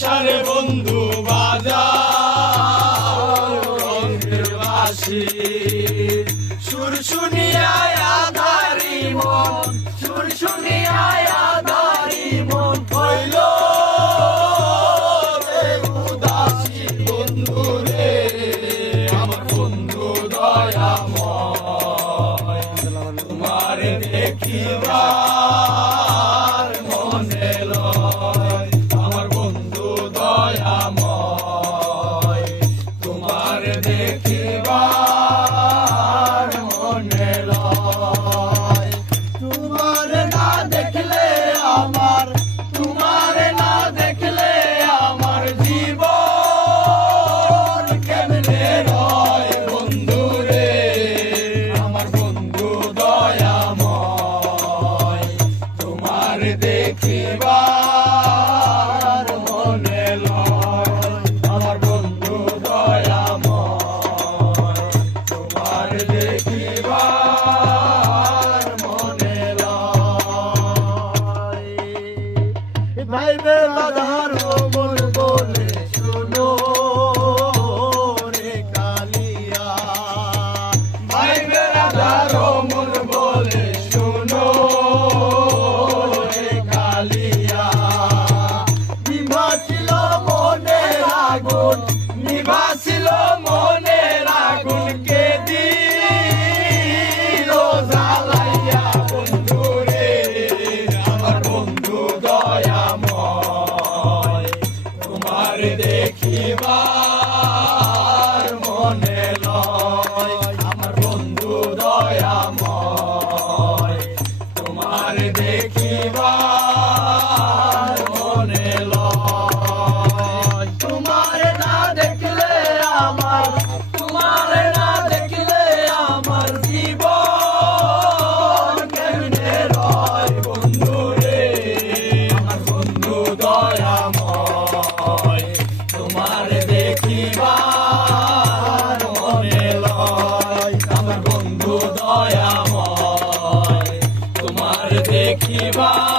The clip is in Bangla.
সারে বন্ধু বাজার বাসি সুর শুনিয়া ধারি মন সুর শুনিয়া Shiva. দেখিবার মনে লয়। তোমার না দেখলে আমার, তোমার না দেখলে আমার জীবন কেমনে রয় বন্ধু রে আমার বন্ধু দয়াময়, তোমার দেখিবার মনে লয়। আমার বন্ধু দয়া Vào